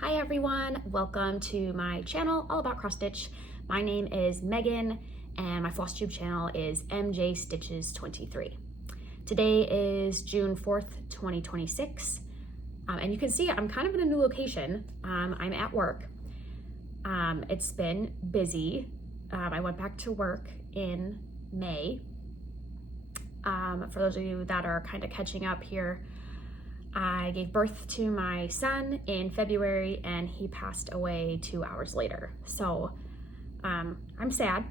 Hi everyone, welcome to my channel all about cross stitch. My name is Megan and my Flosstube channel is MJ Stitches 23. Today is June 4th, 2026. And you can see I'm kind of in a new location. I'm at work. It's been busy. I went back to work in May. For those of you that are kind of catching up here, I gave birth to my son in February and he passed away 2 hours later. So I'm sad.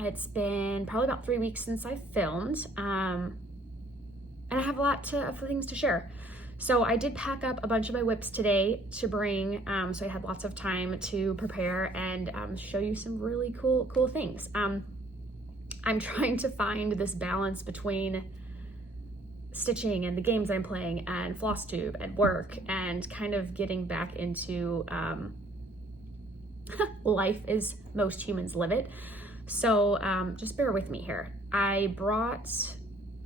It's been probably about 3 weeks since I filmed and I have a lot of things to share. So I did pack up a bunch of my whips today to bring, so I had lots of time to prepare and show you some really cool things. I'm trying to find this balance between stitching and the games I'm playing and Flosstube and work and kind of getting back into life as most humans live it. So just bear with me here. I brought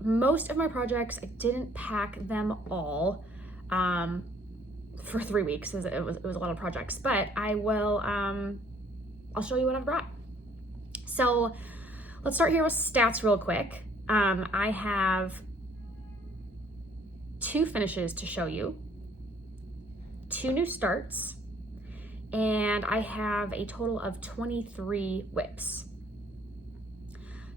most of my projects. I didn't pack them all for 3 weeks. It was a lot of projects, but I will, I'll show you what I've brought. So let's start here with stats real quick. I have 2 finishes to show you, 2 new starts, and I have a total of 23 whips.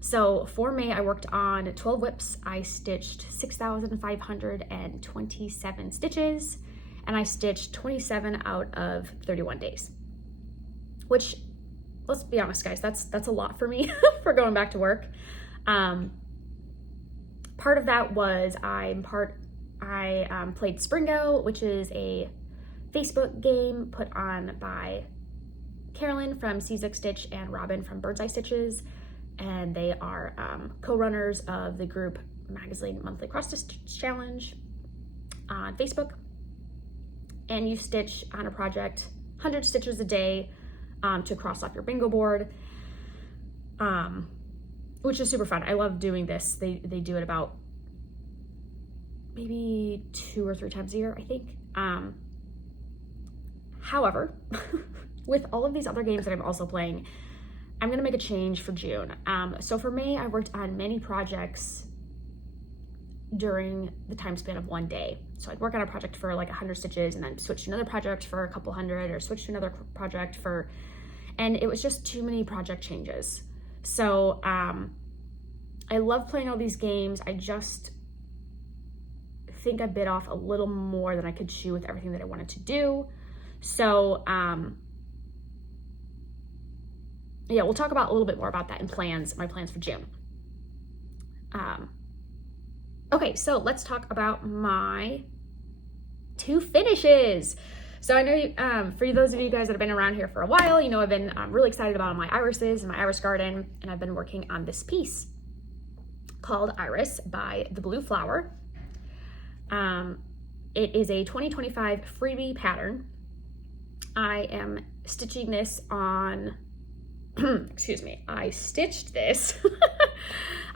So for May, I worked on 12 whips. I stitched 6,527 stitches, and I stitched 27 out of 31 days, which, let's be honest, guys, that's a lot for me for going back to work. Part of that was I played Springo, which is a Facebook game put on by Carolyn from Czech Stitch and Robin from Bird's Eye Stitches, and they are co-runners of the group Magazine Monthly Cross Stitch Challenge on Facebook. And you stitch on a project 100 stitches a day to cross off your bingo board, which is super fun. I love doing this. They do it about maybe 2 or 3 times a year, I think. However, with all of these other games that I'm also playing, I'm gonna make a change for June. So for May, I worked on many projects during the time span of one day. So I'd work on a project for like 100 stitches and then switch to another project for a couple hundred, or switch to another project for, and it was just too many project changes. So I love playing all these games. I just think I bit off a little more than I could chew with everything that I wanted to do. So yeah, we'll talk about a little bit more about that in my plans for June. Okay, so let's talk about my 2 finishes. So I know for those of you guys that have been around here for a while, you know I've been really excited about my irises and my iris garden, and I've been working on this piece called Iris by The Blue Flower. It is a 2025 freebie pattern. I am stitching this on, excuse me, I stitched this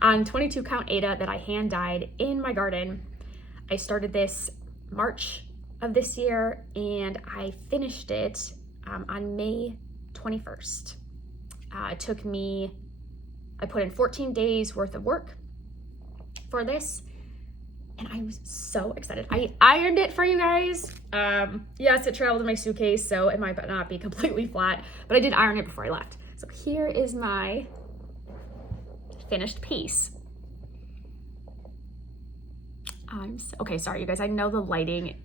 on 22 count Aida that I hand dyed in my garden. I started this March of this year and I finished it on May 21st. It took me, I put in 14 days worth of work for this, and I was so excited. I ironed it for you guys. Yes, it traveled in my suitcase, so it might not be completely flat, but I did iron it before I left. So here is my finished piece. Okay, sorry you guys, I know the lighting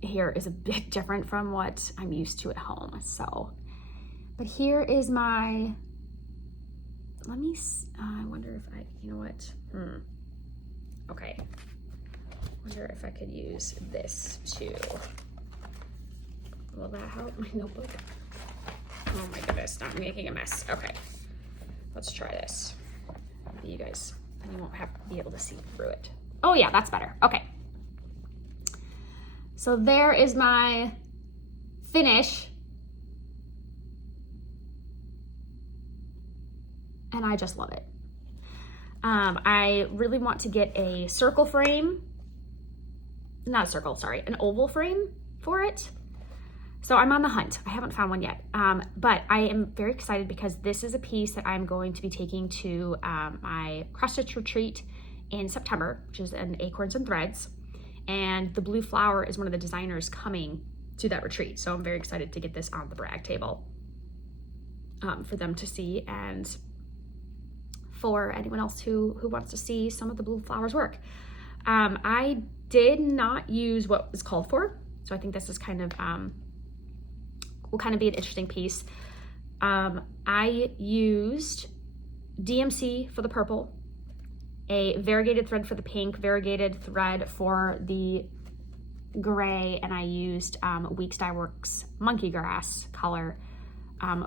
here is a bit different from what I'm used to at home, so, but here is my, I wonder if you know what, okay. Wonder if I could use this too. Will that help my notebook? Oh my goodness, not making a mess. Okay, let's try this. You guys, you won't be able to see through it. Oh yeah, that's better. Okay. So there is my finish. And I just love it. I really want to get a circle frame, not a circle, sorry, an oval frame for it. So I'm on the hunt. I haven't found one yet, but I am very excited because this is a piece that I'm going to be taking to my cross stitch retreat in September, which is an Acorns and Threads. And the blue flower is one of the designers coming to that retreat. So I'm very excited to get this on the brag table for them to see, and for anyone else who wants to see some of the blue flowers work. I did not use what was called for. So I think this is kind of, will kind of be an interesting piece. I used DMC for the purple, a variegated thread for the pink, variegated thread for the gray, and I used Weeks Dye Works Monkey Grass color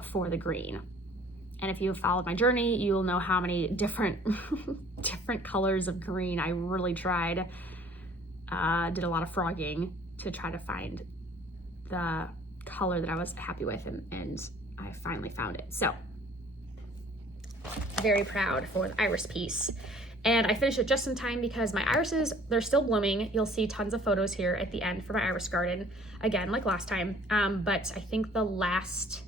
for the green. And if you have followed my journey, you will know how many different different colors of green I really tried. Did a lot of frogging to try to find the color that I was happy with, and I finally found it. So very proud for the iris piece. And I finished it just in time because my irises, they're still blooming. You'll see tons of photos here at the end for my iris garden, again, like last time. But I think the last,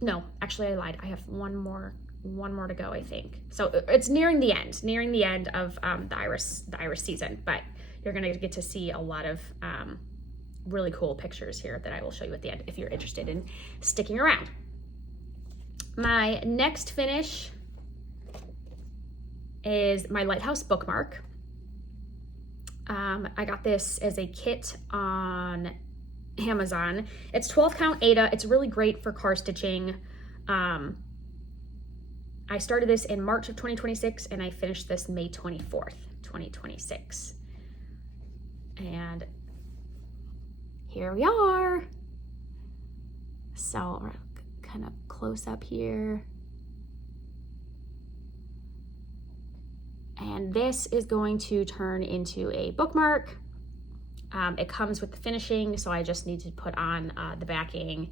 no, actually I lied. I have one more to go, I think. So it's nearing the end of the iris season, but you're gonna get to see a lot of really cool pictures here that I will show you at the end if you're interested in sticking around. My next finish is my Lighthouse bookmark. I got this as a kit on Amazon. It's 12 count Aida. It's really great for car stitching. I started this in March of 2026 and I finished this May 24th, 2026. And here we are. So we're kind of close up here. And this is going to turn into a bookmark. It comes with the finishing, so I just need to put on the backing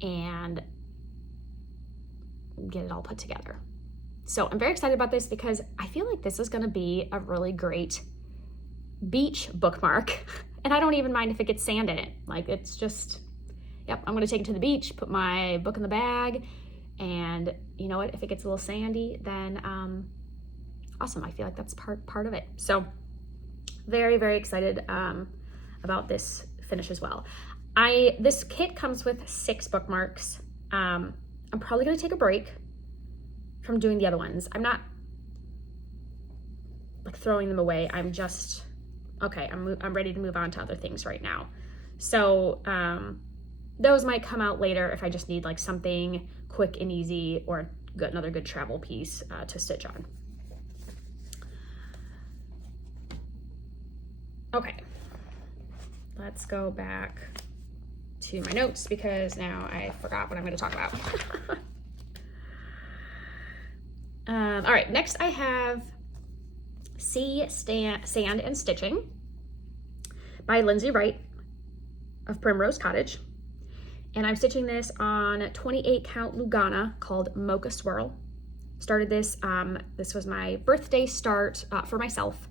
and get it all put together. So I'm very excited about this because I feel like this is going to be a really great beach bookmark. And I don't even mind if it gets sand in it. Like, it's just, yep, I'm going to take it to the beach, put my book in the bag, and you know what, if it gets a little sandy, then awesome. I feel like that's part of it. So very, very excited about this finish as well. This kit comes with 6 bookmarks. I'm probably going to take a break from doing the other ones. I'm not like throwing them away. I'm just, okay, I'm ready to move on to other things right now. So those might come out later if I just need like something quick and easy, or another good travel piece to stitch on. Okay, let's go back to my notes because now I forgot what I'm going to talk about. All right, next I have Sea, Sand, and Stitching by Lindsay Wright of Primrose Cottage. And I'm stitching this on 28 count Lugana called Mocha Swirl. Started this, this was my birthday start for myself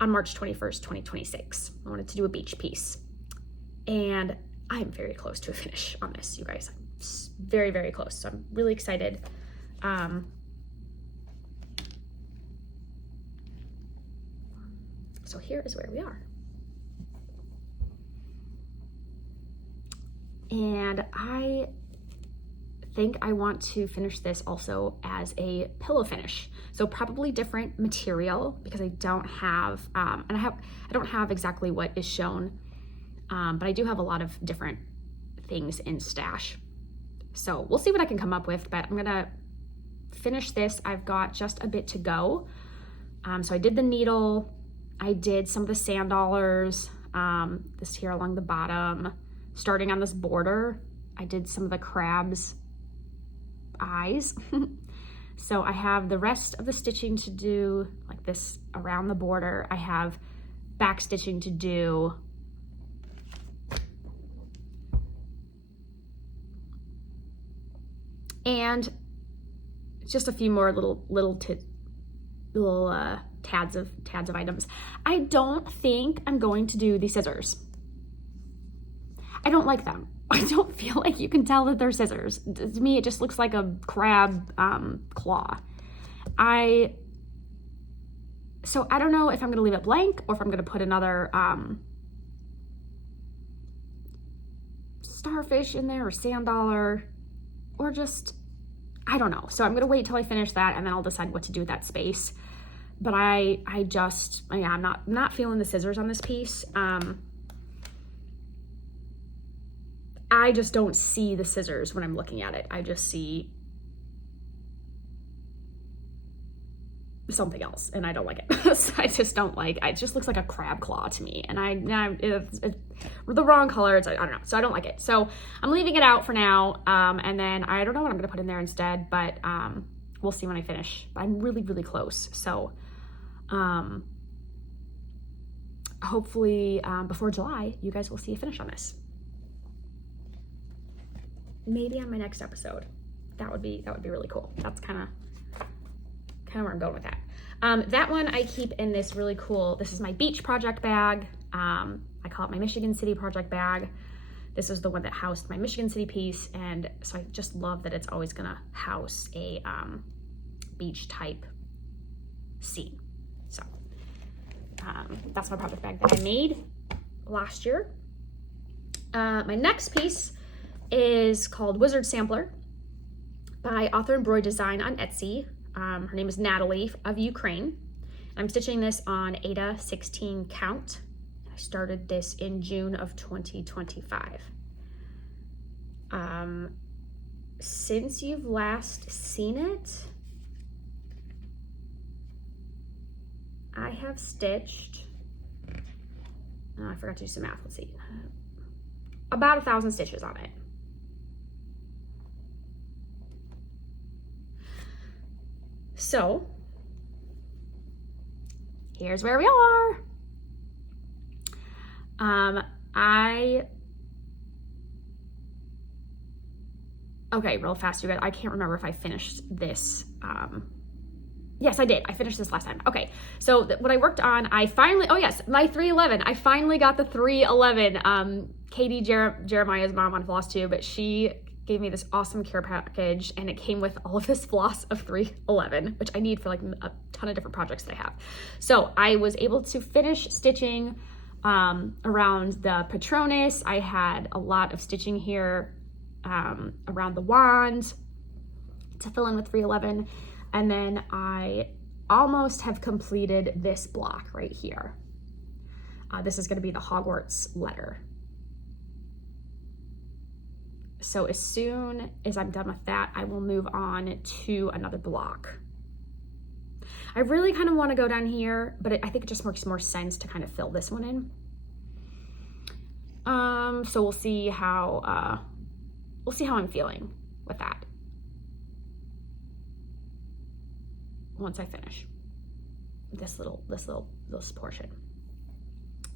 on March 21st, 2026. I wanted to do a beach piece. And I'm very close to a finish on this, you guys. I'm very, very close. So I'm really excited. So here is where we are. And I think I want to finish this also as a pillow finish. So probably different material because I don't have, I don't have exactly what is shown, but I do have a lot of different things in stash. So we'll see what I can come up with, but I'm gonna finish this. I've got just a bit to go. So I did the needle, I did some of the sand dollars, this here along the bottom, starting on this border. I did some of the crab's eyes. So I have the rest of the stitching to do, like this around the border. I have back stitching to do. And just a few more little tads of items. I don't think I'm going to do the scissors. I don't like them. I don't feel like you can tell that they're scissors. To me, it just looks like a crab claw. So I don't know if I'm gonna leave it blank or if I'm gonna put another starfish in there or sand dollar or just, I don't know. So I'm gonna wait till I finish that and then I'll decide what to do with that space. But I'm not feeling the scissors on this piece. I just don't see the scissors when I'm looking at it. I just see something else and I don't like it. So I just don't like, it just looks like a crab claw to me. And it's the wrong color. I don't know. So I don't like it. So I'm leaving it out for now. And then I don't know what I'm going to put in there instead, but we'll see when I finish. But I'm really, really close. So hopefully before July, you guys will see a finish on this. Maybe on my next episode. That would be really cool. That's kind of where I'm going with that. That one I keep in this really cool, this is my beach project bag. I call it my Michigan City project bag. This is the one that housed my Michigan City piece. And so I just love that it's always gonna house a beach type scene. So that's my project bag that I made last year. My next piece is called Wizard Sampler by Author Embroidery Design on Etsy. Her name is Natalie of Ukraine. I'm stitching this on Aida 16 count. I started this in June of 2025. Since you've last seen it, I have stitched, I forgot to do some math, let's see, about 1,000 stitches on it. So here's where we are. Okay, real fast, you guys. I can't remember if I finished this. Yes, I did. I finished this last time. Okay, so what I worked on, I finally, oh yes, my 311. I finally got the 311. Katie, Jeremiah's mom on Flosstube, but she gave me this awesome care package and it came with all of this floss of 311, which I need for like a ton of different projects that I have. So I was able to finish stitching around the Patronus. I had a lot of stitching here around the wand to fill in with 311. And then I almost have completed this block right here. This is gonna be the Hogwarts letter. So as soon as I'm done with that, I will move on to another block. I really kind of want to go down here, but I think it just makes more sense to kind of fill this one in. So we'll see how I'm feeling with that once I finish this portion.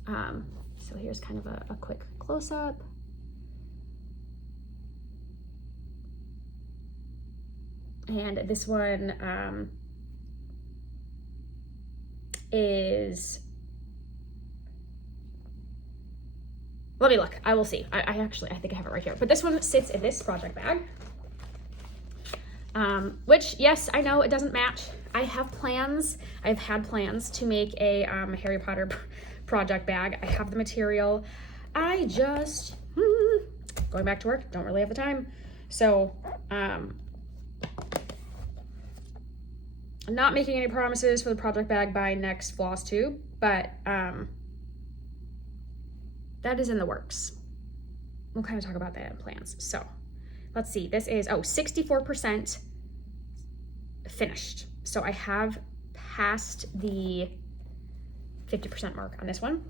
So here's kind of a quick close-up. And this one is, let me look, I will see. I think I have it right here. But this one sits in this project bag, which, yes, I know it doesn't match. I've had plans to make a Harry Potter project bag. I have the material. I just, going back to work, don't really have the time. So, I'm not making any promises for the project bag by next Flosstube, but that is in the works. We'll kind of talk about that in plans. So let's see, this is, 64% finished. So I have passed the 50% mark on this one.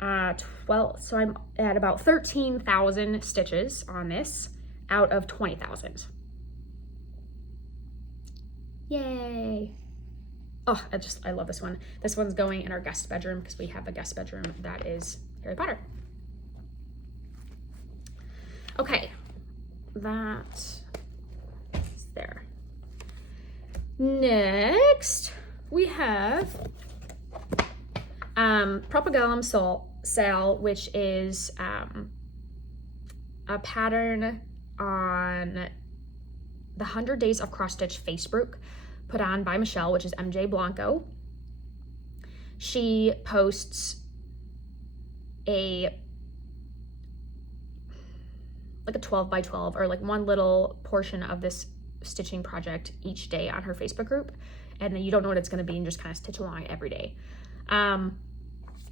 So I'm at about 13,000 stitches on this out of 20,000. Yay. Oh, I love this one. This one's going in our guest bedroom because we have a guest bedroom that is Harry Potter. Okay, that is there. Next, we have Propagellum Sal, which is a pattern on the 100 Days of Cross Stitch Facebook, put on by Michelle, which is MJ Blanco. She posts like a 12 by 12 or like one little portion of this stitching project each day on her Facebook group, and then you don't know what it's going to be and just kind of stitch along every day.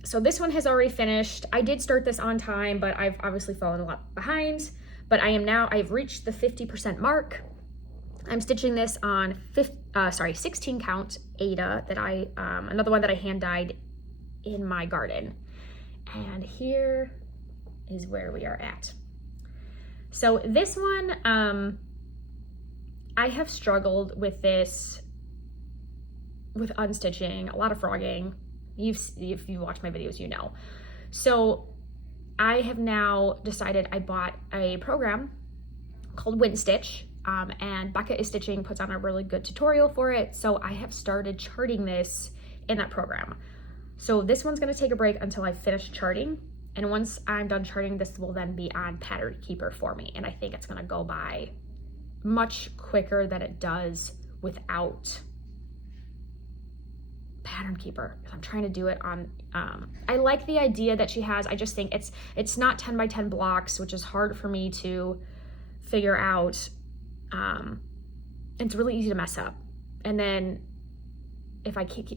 So this one has already finished. I did start this on time, but I've obviously fallen a lot behind, but I've reached the 50% mark. I'm stitching this on 16 count Ada that another one that I hand dyed in my garden. And here is where we are at. So this one, I have struggled with this, with unstitching, a lot of frogging. If you watch my videos, you know. So I have now decided, I bought a program called WinStitch, and Becca is Stitching puts on a really good tutorial for it. So I have started charting this in that program. So this one's gonna take a break until I finish charting. And once I'm done charting, this will then be on Pattern Keeper for me. And I think it's gonna go by much quicker than it does without Pattern Keeper. I'm trying to do it on, I like the idea that she has. I just think it's not 10 by 10 blocks, which is hard for me to figure out. It's really easy to mess up. And then if I think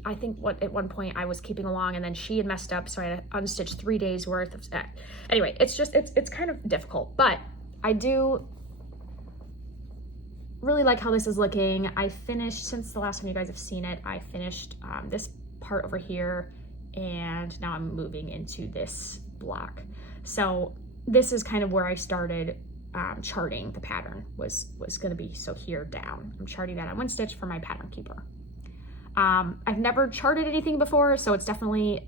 at one point I was keeping along and then she had messed up, so I had to unstitch 3 days worth of that. Anyway, it's kind of difficult, but I do really like how this is looking. I finished, since the last time you guys have seen it, I finished this part over here, and now I'm moving into this block. So this is kind of where I started charting the pattern, was gonna be, so here down. I'm charting that on WinStitch for my Pattern Keeper. I've never charted anything before, so it's definitely,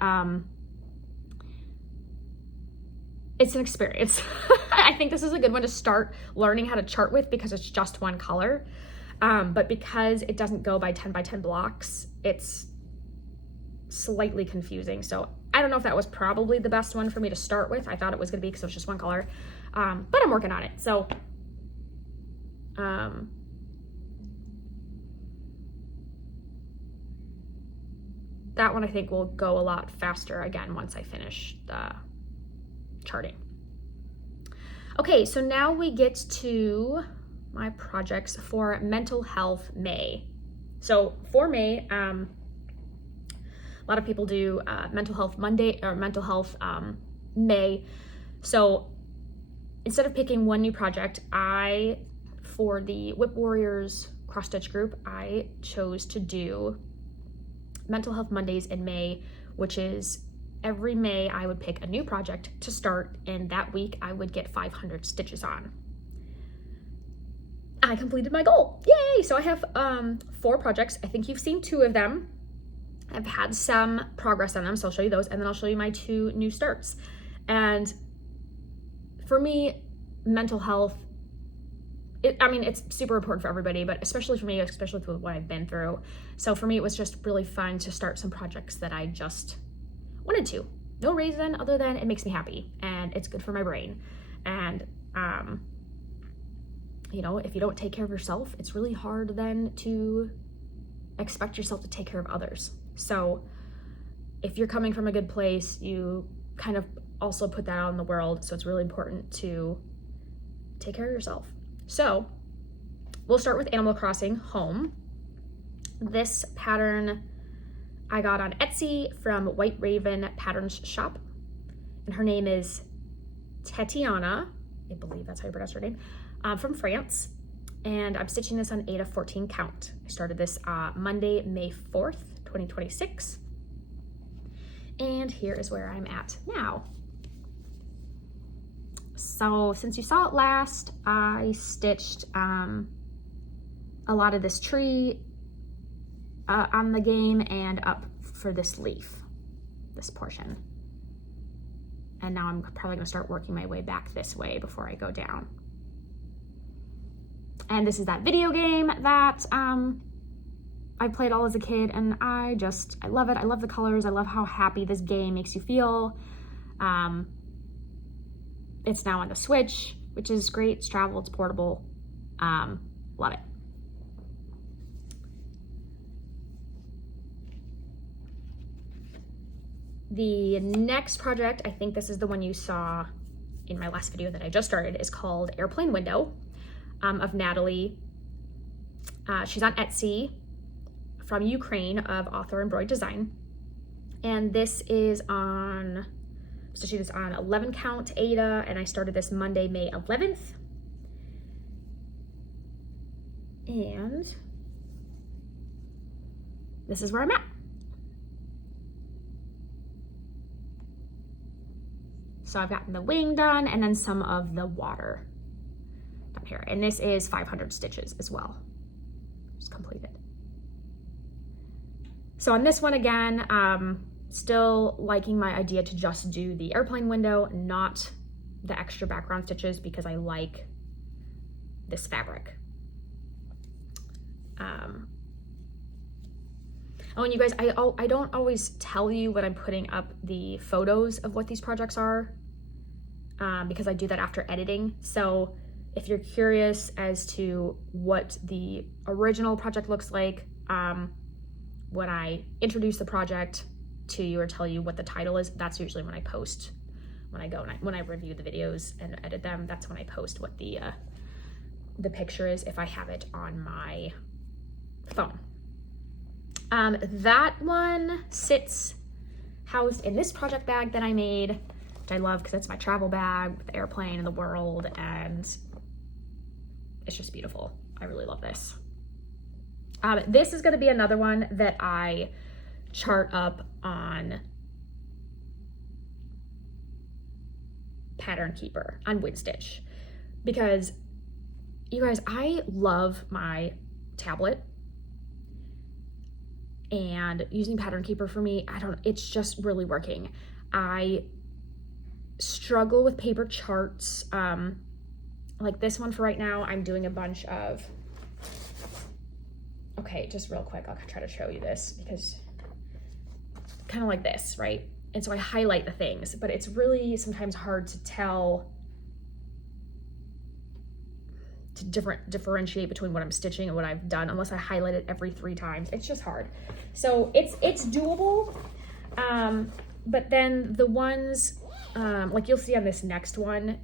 it's an experience. I think this is a good one to start learning how to chart with because it's just one color. But because it doesn't go by 10 by 10 blocks, it's slightly confusing. So I don't know if that was probably the best one for me to start with. I thought it was gonna be because it was just one color, but I'm working on it. So, that one I think will go a lot faster again once I finish the charting. Okay, so now we get to my projects for Mental Health May. So for May, a lot of people do Mental Health Monday or Mental Health May. So instead of picking one new project, for the Whip Warriors cross stitch group, I chose to do Mental Health Mondays in May, which is every May I would pick a new project to start, and that week I would get 500 stitches on. I completed my goal. Yay! So I have 4 projects. I think you've seen 2 of them. I've had some progress on them, so I'll show you those, and then I'll show you my 2 new starts. And for me, mental health, it's super important for everybody, but especially for me, especially with what I've been through. So for me, it was just really fun to start some projects that I just wanted to. No reason other than it makes me happy and it's good for my brain. And, if you don't take care of yourself, it's really hard then to expect yourself to take care of others. So if you're coming from a good place, you kind of also put that out in the world. So it's really important to take care of yourself. So we'll start with Animal Crossing Home. This pattern I got on Etsy from White Raven Patterns Shop, and her name is Tatiana, I believe that's how you pronounce her name, from France, and I'm stitching this on 8 of 14 count. I started this Monday, May 4th, 2026, and here is where I'm at now. So since you saw it last, I stitched a lot of this tree on the game and up for this leaf, this portion. And now I'm probably gonna start working my way back this way before I go down. And this is that video game that I I played all as a kid, and I love it. I love the colors. I love how happy this game makes you feel. It's now on the Switch, which is great. It's travel, it's portable. Love it. The next project, I think this is the one you saw in my last video that I just started, is called Airplane Window, of Natalie. She's on Etsy, from Ukraine, of Author Embroidered Design. And this is on, stitching this on 11 count Aida, and I started this Monday, May 11th. And this is where I'm at. So I've gotten the wing done and then some of the water down here. And this is 500 stitches as well, just completed. So on this one again, still liking my idea to just do the airplane window, not the extra background stitches, because I like this fabric. Oh, and you guys, I don't always tell you when I'm putting up the photos of what these projects are, because I do that after editing. So if you're curious as to what the original project looks like, when I introduce the project to you or tell you what the title is, that's usually when I post, when I review the videos and edit them, that's when I post what the picture is, if I have it on my phone. That one sits housed in this project bag that I made, which I love because it's my travel bag with the airplane and the world, and it's just beautiful. I really love this. This is going to be another one that I chart up on Pattern Keeper, on WinStitch, because you guys, I love my tablet, and using Pattern Keeper for me, it's just really working. I struggle with paper charts. Like this one for right now, I'm doing a bunch of, okay, just real quick, I'll try to show you this, because kind of like this, right? And so I highlight the things, but it's really sometimes hard to tell, to differentiate between what I'm stitching and what I've done unless I highlight it every 3 times. It's just hard. So it's doable. But then the ones, like you'll see on this next one,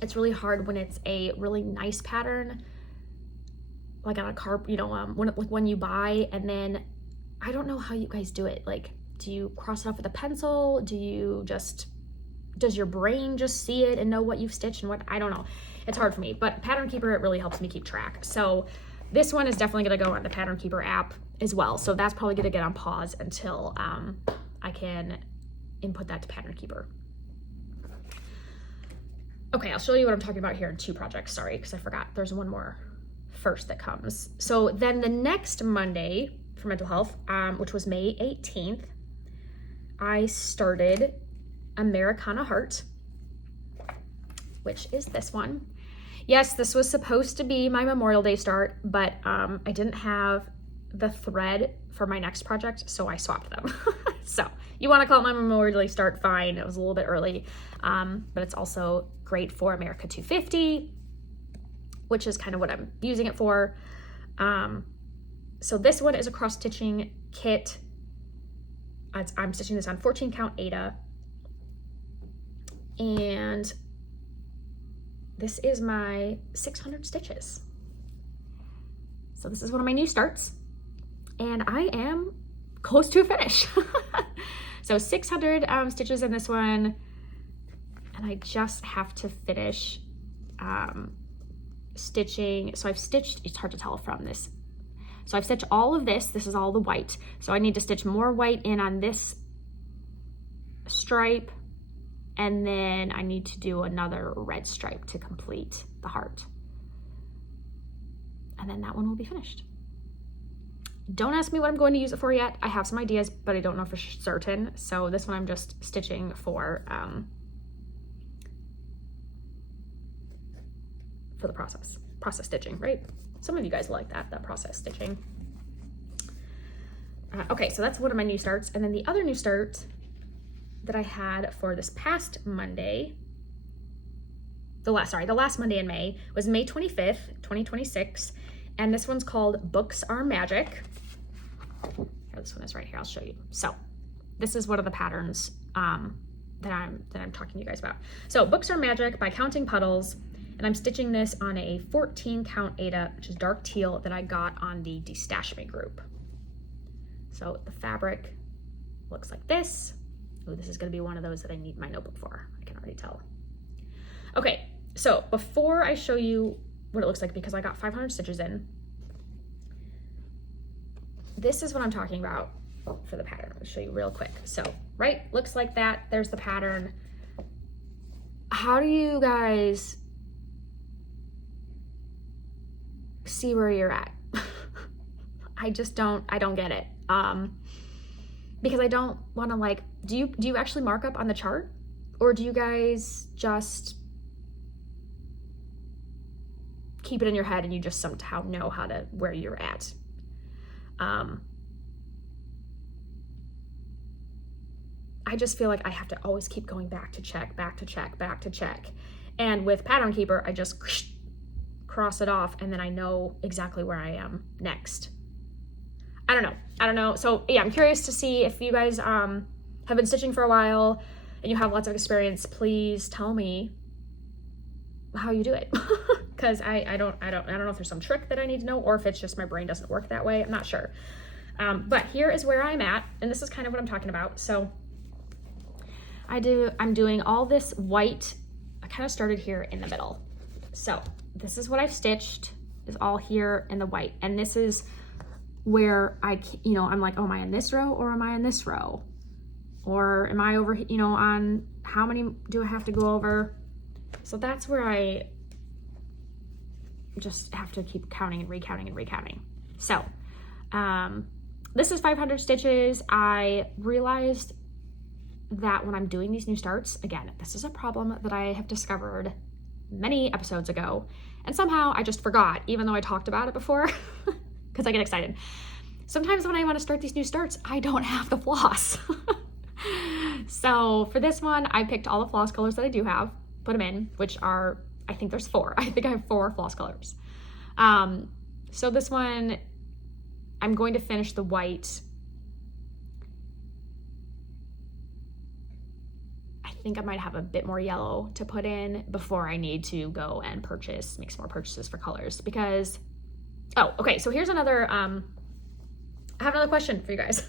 it's really hard when it's a really nice pattern, like on a carp, you know, when you buy, and then I don't know how you guys do it. Like, do you cross it off with a pencil? Does your brain just see it and know what you've stitched and what? I don't know. It's hard for me, but Pattern Keeper, it really helps me keep track. So this one is definitely gonna go on the Pattern Keeper app as well. So that's probably gonna get on pause until I can input that to Pattern Keeper. Okay, I'll show you what I'm talking about here in 2 projects. Sorry, because I forgot. There's one more first that comes. So then the next Monday for mental health, which was May 18th, I started Americana Heart, which is this one. Yes, this was supposed to be my Memorial Day start, but I didn't have the thread for my next project, so I swapped them. So you want to call it my Memorial Day start, fine. It was a little bit early, but it's also great for America 250, which is kind of what I'm using it for. So this one is a cross-stitching kit. I'm stitching this on 14 count Aida, and this is my 600 stitches. So this is one of my new starts, and I am close to a finish. So 600 stitches in this one, and I just have to finish stitching. So I've stitched, it's hard to tell from this. So I've stitched all of this. This is all the white. So I need to stitch more white in on this stripe, and then I need to do another red stripe to complete the heart. And then that one will be finished. Don't ask me what I'm going to use it for yet. I have some ideas, but I don't know for certain. So this one I'm just stitching for the process stitching, right? Some of you guys like that process stitching. Okay, so that's one of my new starts. And then the other new start that I had for this past Monday, the last Monday in May, was May 25th, 2026. And this one's called Books Are Magic. Here, this one is right here, I'll show you. So this is one of the patterns that I'm talking to you guys about. So Books Are Magic by Counting Puddles, and I'm stitching this on a 14 count Aida, which is dark teal, that I got on the Destash Me group. So the fabric looks like this. Ooh, this is gonna be one of those that I need my notebook for, I can already tell. Okay, so before I show you what it looks like, because I got 500 stitches in, this is what I'm talking about for the pattern. I'll show you real quick. So, right, looks like that. There's the pattern. How do you guys see where you're at? I don't get it. Because I don't want to, like, do you actually mark up on the chart, or do you guys just keep it in your head and you just somehow know where you're at? I just feel like I have to always keep going back to check. And with Pattern Keeper, I just cross it off, and then I know exactly where I am next. I don't know. So yeah, I'm curious to see if you guys have been stitching for a while and you have lots of experience. Please tell me how you do it, because I don't know if there's some trick that I need to know, or if it's just my brain doesn't work that way. I'm not sure. But here is where I'm at, and this is kind of what I'm talking about. So I'm doing all this white. I kind of started here in the middle. So this is what I've stitched, is all here in the white. And this is where I'm like, oh, am I in this row or am I in this row? Or am I over, on how many do I have to go over? So that's where I just have to keep counting and recounting. So this is 500 stitches. I realized that when I'm doing these new starts, again, this is a problem that I have discovered many episodes ago, and somehow I just forgot, even though I talked about it before, because I get excited. Sometimes when I want to start these new starts, I don't have the floss. So for this one, I picked all the floss colors that I do have, put them in, which are, I think there's 4. I think I have 4 floss colors. So this one, I'm going to finish the white. I think I might have a bit more yellow to put in before I need to go and make some more purchases for colors, because, oh, okay, so here's another, I have another question for you guys.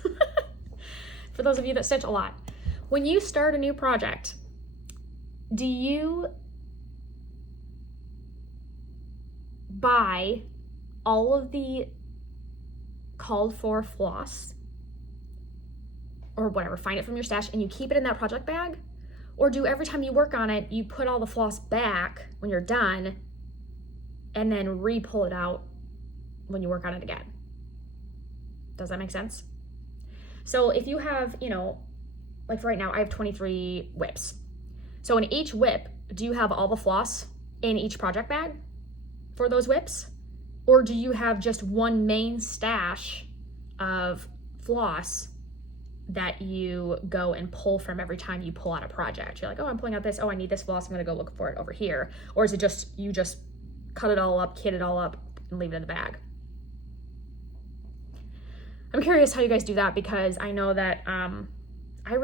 For those of you that stitch a lot. When you start a new project, do you buy all of the called for floss or whatever, find it from your stash, and you keep it in that project bag? Or do every time you work on it, you put all the floss back when you're done and then re-pull it out when you work on it again? Does that make sense? So if you have, like for right now, I have 23 whips. So in each whip, do you have all the floss in each project bag for those whips? Or do you have just one main stash of floss that you go and pull from every time you pull out a project? You're like, oh, I'm pulling out this. Oh, I need this floss. I'm going to go look for it over here. Or is it just, you just cut it all up, kit it all up, and leave it in the bag? I'm curious how you guys do that, because I know that I'll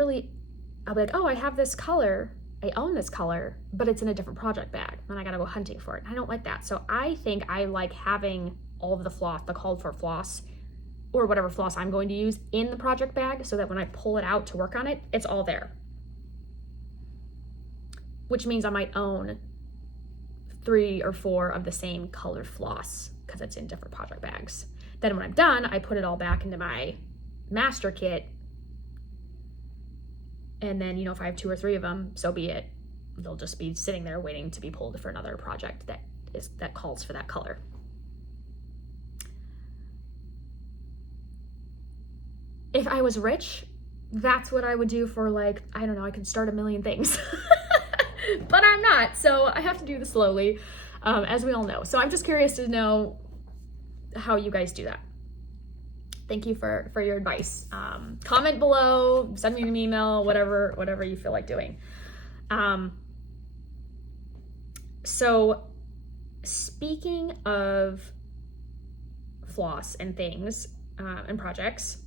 be like, oh, I have this color, I own this color, but it's in a different project bag, and I gotta go hunting for it. I don't like that. So I think I like having all of the floss, the called for floss, or whatever floss I'm going to use, in the project bag, so that when I pull it out to work on it, it's all there. Which means I might own 3 or 4 of the same colored floss, because it's in different project bags. Then when I'm done, I put it all back into my master kit. And then, if I have 2 or 3 of them, so be it. They'll just be sitting there waiting to be pulled for another project that calls for that color. If I was rich, that's what I would do for, like, I don't know, I could start a million things. But I'm not, so I have to do this slowly, as we all know. So I'm just curious to know how you guys do that. thank you for your advice. Comment below, send me an email, whatever you feel like doing. So speaking of floss and things and projects,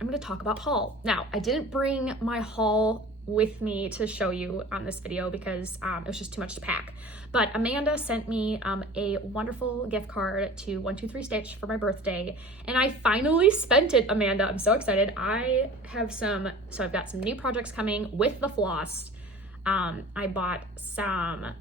I'm going to talk about haul. Now, I didn't bring my haul with me to show you on this video because it was just too much to pack. But Amanda sent me a wonderful gift card to 123 Stitch for my birthday, and I finally spent it, Amanda. I'm so excited. I've got some new projects coming with the floss. I bought some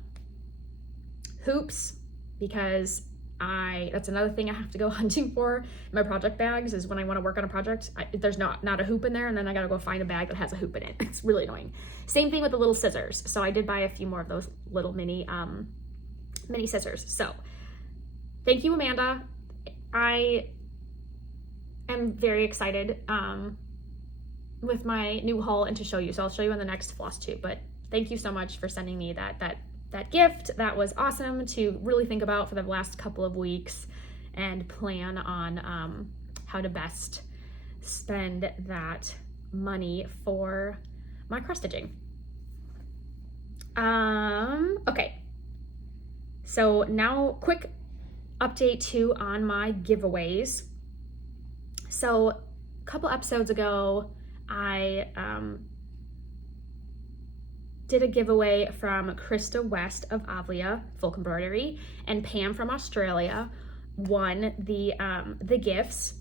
hoops because that's another thing I have to go hunting for in my project bags, is when I want to work on a project, there's not a hoop in there, and then I gotta go find a bag that has a hoop in it. It's really annoying. Same thing with the little scissors. So I did buy a few more of those little mini scissors. So thank you, Amanda. I am very excited with my new haul and to show you. So I'll show you on the next Flosstube, but thank you so much for sending me that gift. That was awesome to really think about for the last couple of weeks and plan on how to best spend that money for my cross stitching. Okay, so now quick update too on my giveaways. So a couple episodes ago, I did a giveaway from Krista West of Avlia Folk Embroidery, and Pam from Australia won the gifts,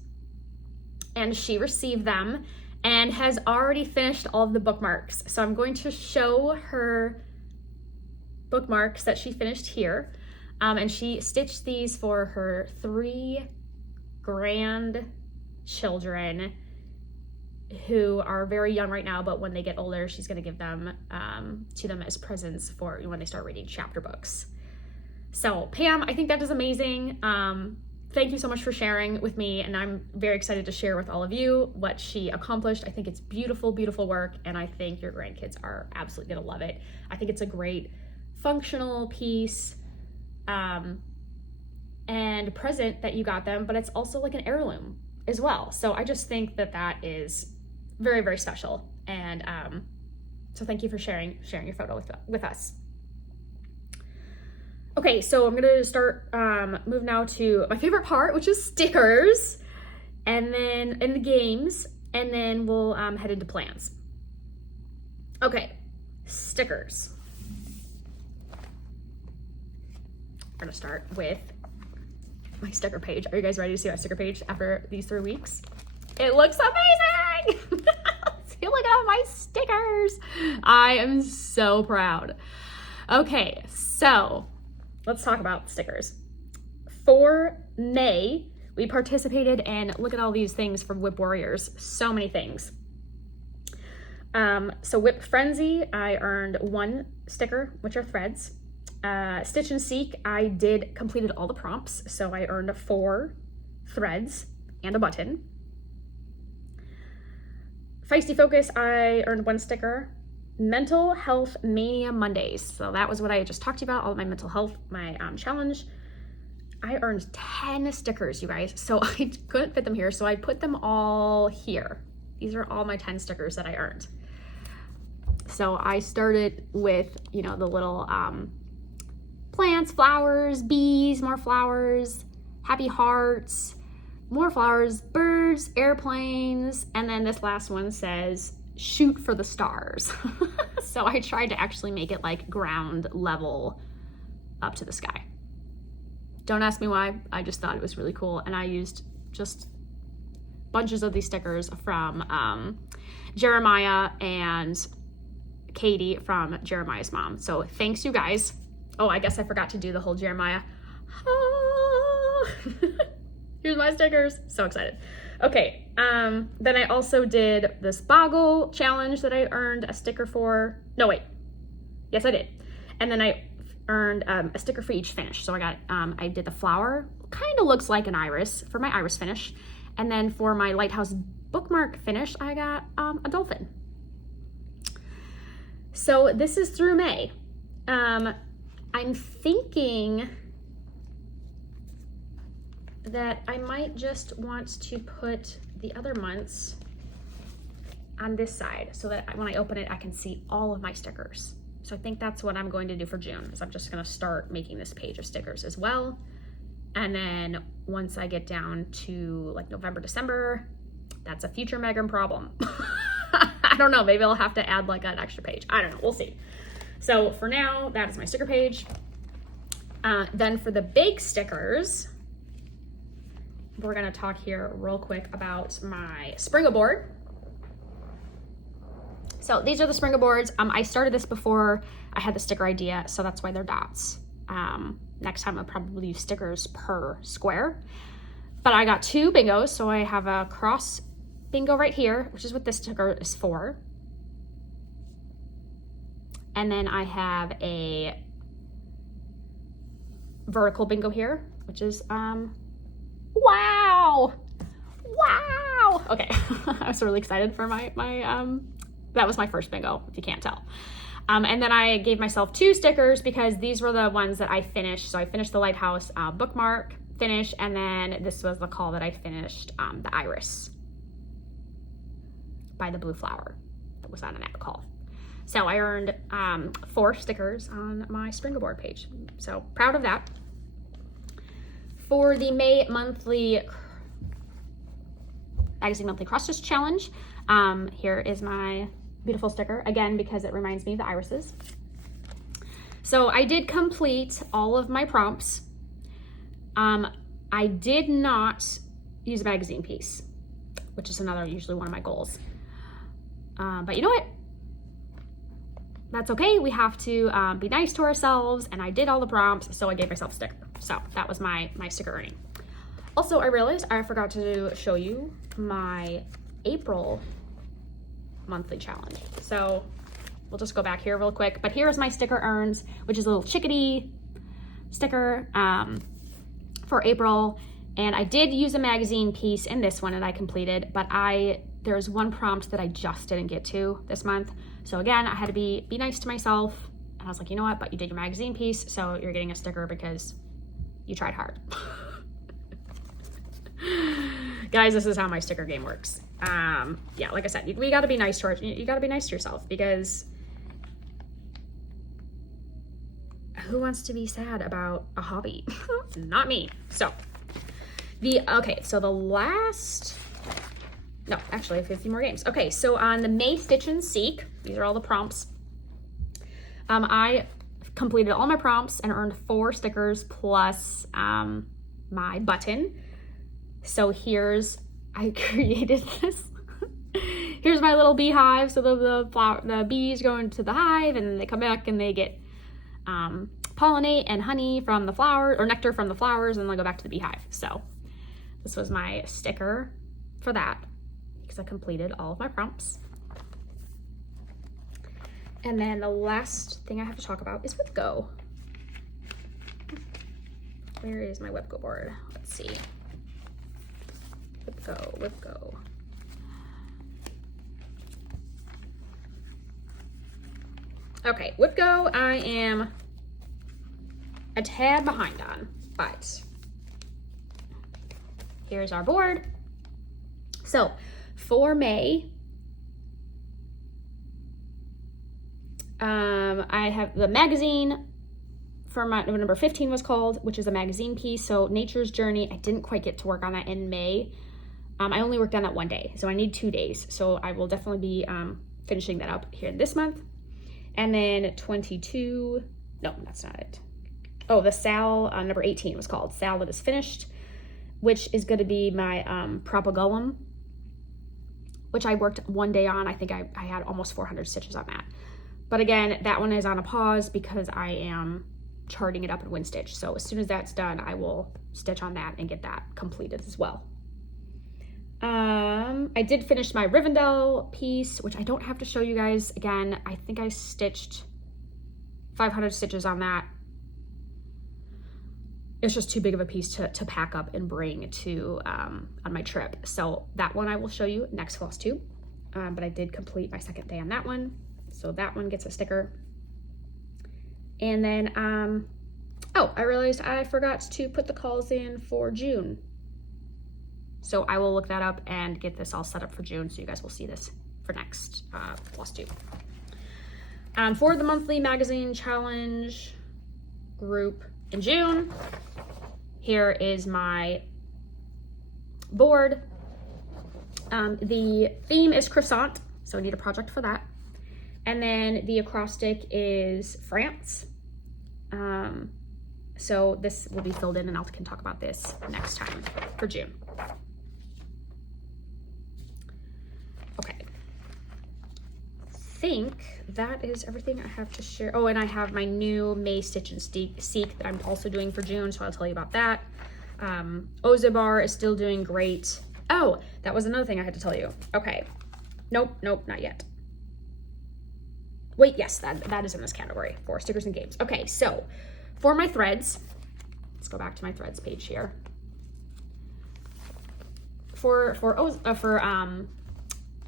and she received them and has already finished all of the bookmarks. So I'm going to show her bookmarks that she finished here, and she stitched these for her 3 grandchildren who are very young right now, but when they get older, she's going to give them to them as presents for when they start reading chapter books. So Pam, I think that is amazing. Thank you so much for sharing with me, and I'm very excited to share with all of you what she accomplished. I think it's beautiful, beautiful work, and I think your grandkids are absolutely going to love it. I think it's a great functional piece and present that you got them, but it's also like an heirloom as well. So I just think that is very, very special. And so thank you for sharing your photo with us. Okay, so I'm gonna start move now to my favorite part, which is stickers, and then in the games, and then we'll head into plans. Okay, stickers. We're gonna start with my sticker page. Are you guys ready to see my sticker page after these 3 weeks? It looks amazing! Look at all my stickers. I am so proud. Okay, so let's talk about stickers. For May, we participated in, look at all these things from Whip Warriors, so many things. So Whip Frenzy, I earned 1 sticker, which are threads. Stitch and Seek, I completed all the prompts, so I earned 4 threads and a button. Feisty Focus, I earned 1 sticker. Mental Health Mania Mondays, so that was what I just talked about, all of my mental health, my challenge. I earned 10 stickers, you guys, so I couldn't fit them here, so I put them all here. These are all my 10 stickers that I earned. So I started with, the little plants, flowers, bees, more flowers, happy hearts, more flowers, birds, airplanes, and then this last one says, shoot for the stars. So I tried to actually make it like ground level up to the sky. Don't ask me why, I just thought it was really cool, and I used just bunches of these stickers from Jeremiah and Katie from Jeremiah's mom. So thanks, you guys. Oh, I guess I forgot to do the whole Jeremiah. Here's my stickers. So excited. Okay, then I also did this Boggle challenge that I earned a sticker for. No, wait. Yes, I did. And then I earned a sticker for each finish. So I got, I did the flower, kind of looks like an iris for my iris finish. And then for my lighthouse bookmark finish, I got a dolphin. So this is through May. I'm thinking that I might just want to put the other months on this side so that when I open it, I can see all of my stickers. So I think that's what I'm going to do for June, is I'm just gonna start making this page of stickers as well. And then once I get down to like November, December, that's a future Megan problem. I don't know, maybe I'll have to add like an extra page. I don't know, we'll see. So for now, that is my sticker page. Then for the big stickers, we're gonna talk here real quick about my Springaboard. So these are the Springaboards. I started this before I had the sticker idea, so that's why they're dots. Next time I'll probably use stickers per square. But I got 2 bingos, so I have a cross bingo right here, which is what this sticker is for. And then I have a vertical bingo here, which is, wow! Wow! Okay, I was really excited for my that was my first bingo, if you can't tell. And then I gave myself 2 stickers because these were the ones that I finished. So I finished the lighthouse bookmark finish, and then this was the call that I finished, the iris by the blue flower that was on an app call. So I earned 4 stickers on my Springaboard page. So proud of that. For the May monthly Magazine Monthly Cross Stitch Challenge, here is my beautiful sticker, again, because it reminds me of the irises. So I did complete all of my prompts. I did not use a magazine piece, which is usually one of my goals. But you know what? That's okay. We have to be nice to ourselves, and I did all the prompts, so I gave myself a sticker. So that was my sticker earning. Also, I realized I forgot to show you my April monthly challenge. So we'll just go back here real quick. But here is my sticker earns, which is a little chickadee sticker for April. And I did use a magazine piece in this one that I completed, but there's one prompt that I just didn't get to this month. So again, I had to be nice to myself. And I was like, you know what, but you did your magazine piece, so you're getting a sticker because you tried hard. Guys, this is how my sticker game works. Yeah, like I said, we gotta be nice to you gotta be nice to yourself, because who wants to be sad about a hobby? Not me. So the last, no, actually I have 50 more games. Okay, so on the May Stitch and Seek, these are all the prompts. I completed all my prompts and earned 4 stickers plus my button. So I created this. Here's my little beehive. So the bees go into the hive, and then they come back and they get pollinate and honey from the flower, or nectar from the flowers, and then they go back to the beehive. So this was my sticker for that, because I completed all of my prompts. And then the last thing I have to talk about is WipGo. Where is my WipGo board? Let's see. WipGo. Okay, WipGo I am a tad behind on, but here's our board. So for May, I have the magazine for my number 15 was called, which is a magazine piece. So Nature's Journey, I didn't quite get to work on that in May. I only worked on that one day, so I need 2 days. So I will definitely be finishing that up here this month. And then 22, no, that's not it. Oh, the Sal, number 18 was called Sal That Is Finished, which is going to be my Propagulum, which I worked one day on. I think I had almost 400 stitches on that. But again, that one is on a pause because I am charting it up in WinStitch. So as soon as that's done, I will stitch on that and get that completed as well. I did finish my Rivendell piece, which I don't have to show you guys again. I think I stitched 500 stitches on that. It's just too big of a piece to pack up and bring to on my trip. So that one I will show you next Flosstube. But I did complete my second day on that one. So that one gets a sticker. And then, oh, I realized I forgot to put the calls in for June. So I will look that up and get this all set up for June, so you guys will see this for next Flosstube. For the monthly magazine challenge group in June, here is my board. The theme is croissant, so I need a project for that. And then the acrostic is France. So this will be filled in, and I can talk about this next time for June. Okay. I think that is everything I have to share. Oh, and I have my new May Stitch and Seek that I'm also doing for June, so I'll tell you about that. Ozabar is still doing great. Oh, that was another thing I had to tell you. Okay. Nope, not yet. Wait, yes, that is in this category for stickers and games. Okay, so for my threads, let's go back to my threads page here. For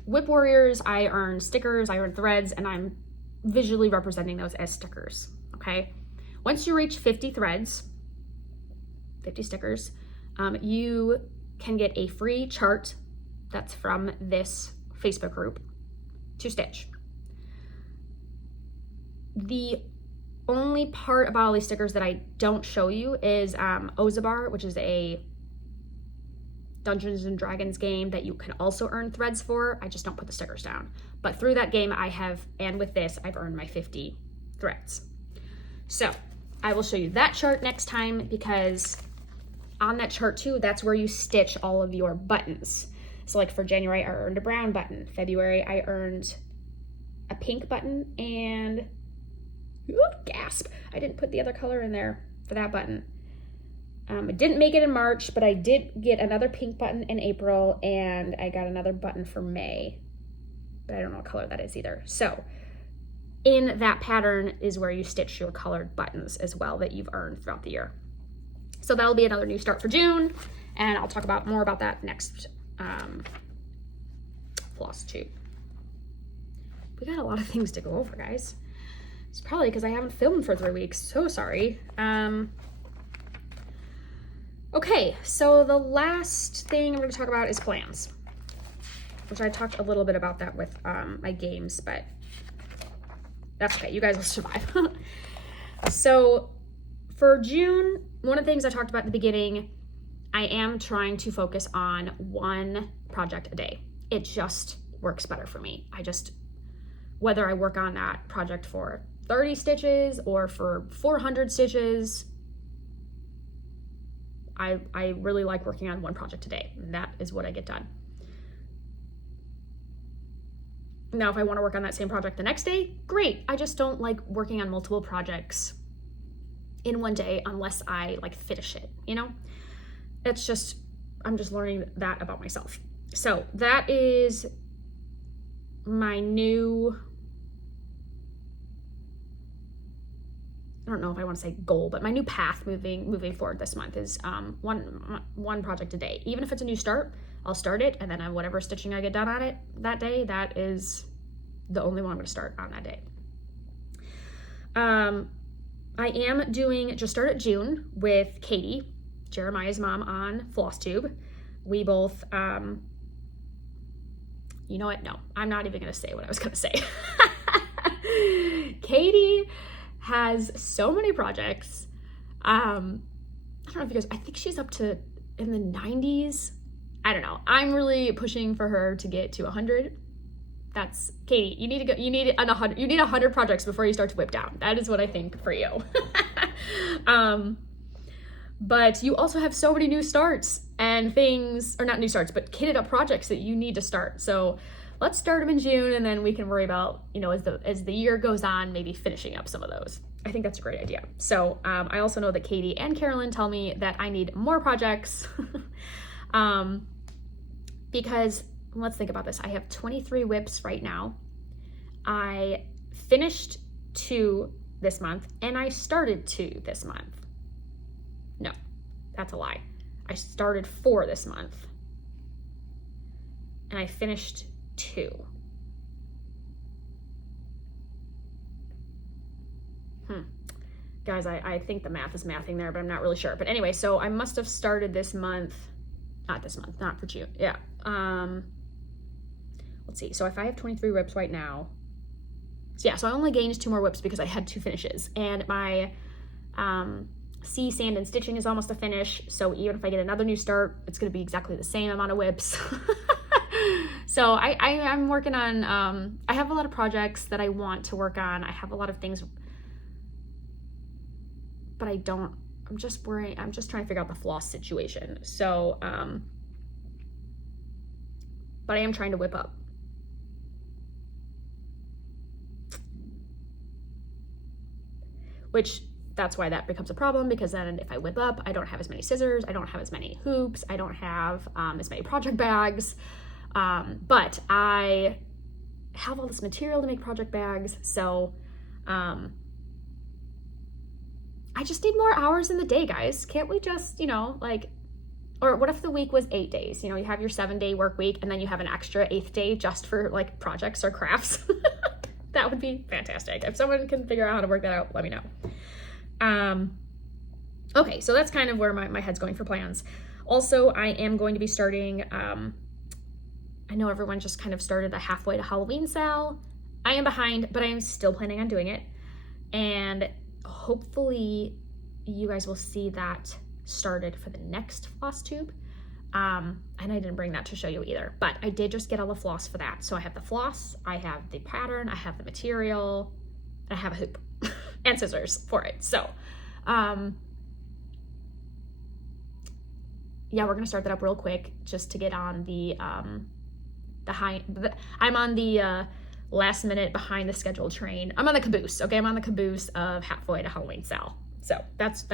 Whip Warriors, I earn stickers, I earn threads, and I'm visually representing those as stickers, okay? Once you reach 50 threads, 50 stickers, you can get a free chart that's from this Facebook group to stitch. The only part about all these stickers that I don't show you is Ozabar, which is a Dungeons and Dragons game that you can also earn threads for. I just don't put the stickers down. But through that game I have, and with this, I've earned my 50 threads. So I will show you that chart next time, because on that chart too, that's where you stitch all of your buttons. So like for January, I earned a brown button. February, I earned a pink button, and ooh, gasp, I didn't put the other color in there for that button. I didn't make it in March, but I did get another pink button in April, and I got another button for May, but I don't know what color that is either. So in that pattern is where you stitch your colored buttons as well that you've earned throughout the year. So that'll be another new start for June, and I'll talk more about that next Flosstube. We got a lot of things to go over, guys. It's probably because I haven't filmed for 3 weeks. So sorry. Okay, so the last thing I'm going to talk about is plans, which I talked a little bit about that with my games, but that's okay. You guys will survive. So for June, one of the things I talked about at the beginning, I am trying to focus on one project a day. It just works better for me. Whether I work on that project for 30 stitches or for 400 stitches, I really like working on one project a day, and that is what I get done. Now, if I want to work on that same project the next day, great. I just don't like working on multiple projects in one day unless I like finish it, you know? It's just, I'm just learning that about myself. So that is my new, I don't know if I want to say goal, but my new path moving forward this month is one project a day. Even if it's a new start, I'll start it, and then whatever stitching I get done on it that day, that is the only one I'm going to start on that day. I am doing Just Start at June with Katie, Jeremiah's mom, on Flosstube. We both, you know what? No, I'm not even going to say what I was going to say. Katie has so many projects. I don't know if you guys, I think she's up to in the 90s. I don't know. I'm really pushing for her to get to 100. That's Katie. You need to go. You need 100. You need 100 projects before you start to whip down. That is what I think for you. But you also have so many new starts and things, or not new starts, but kitted up projects that you need to start. So let's start them in June, and then we can worry about, you know, as the year goes on, maybe finishing up some of those. I think that's a great idea. So I also know that Katie and Carolyn tell me that I need more projects because let's think about this. I have 23 whips right now. I finished 2 this month, and I started 2 this month. No, that's a lie. I started 4 this month, and I finished 2. Guys, I think the math is mathing there, but I'm not really sure. But anyway, so I must have started this month not this month, not for June. Yeah. Let's see. So if I have 23 whips right now, so yeah, so I only gained 2 more whips because I had 2 finishes, and my sea, sand, and stitching is almost a finish. So even if I get another new start, it's going to be exactly the same amount of whips. So I'm working on, I have a lot of projects that I want to work on. I have a lot of things, but I'm just worrying. I'm just trying to figure out the floss situation. So, but I am trying to whip up. Which, that's why that becomes a problem, because then if I whip up, I don't have as many scissors, I don't have as many hoops, I don't have as many project bags, but I have all this material to make project bags, so I just need more hours in the day, guys. Can't we just, like, or what if the week was 8 days? You have your 7-day work week, and then you have an extra 8th day just for like projects or crafts. That would be fantastic. If someone can figure out how to work that out, let me know. Okay, so that's kind of where my head's going for plans. Also, I am going to be starting, I know everyone just kind of started the halfway to Halloween sale. I am behind, but I am still planning on doing it. And hopefully you guys will see that started for the next Flosstube. And I didn't bring that to show you either, but I did just get all the floss for that. So I have the floss, I have the pattern, I have the material, and I have a hoop and scissors for it. So, yeah, we're gonna start that up real quick just to get on I'm on the last minute behind the schedule train. I'm on the caboose, okay? I'm on the caboose of halfway to Halloween sale. So that's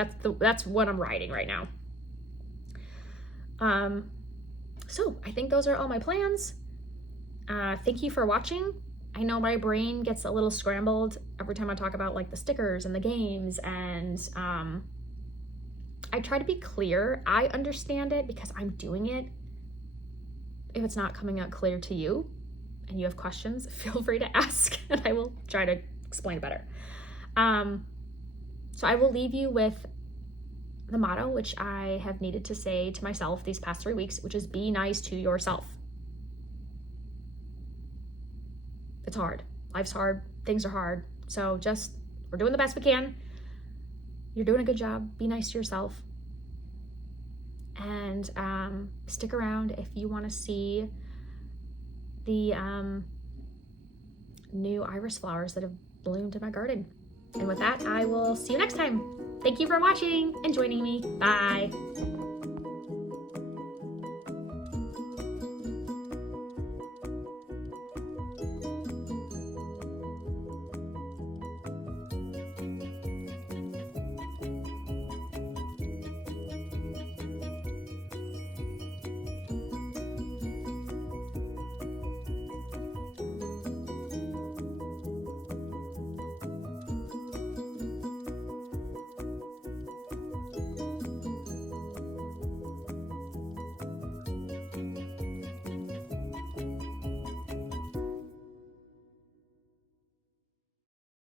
what I'm riding right now. So I think those are all my plans. Thank you for watching. I know my brain gets a little scrambled every time I talk about like the stickers and the games, and I try to be clear. I understand it because I'm doing it. If it's not coming out clear to you and you have questions, feel free to ask and I will try to explain it better. So I will leave you with the motto, which I have needed to say to myself these past 3 weeks, which is be nice to yourself. It's hard. Life's hard. Things are hard. So we're doing the best we can. You're doing a good job. Be nice to yourself. And stick around if you want to see the new iris flowers that have bloomed in my garden. And with that, I will see you next time. Thank you for watching and joining me. Bye.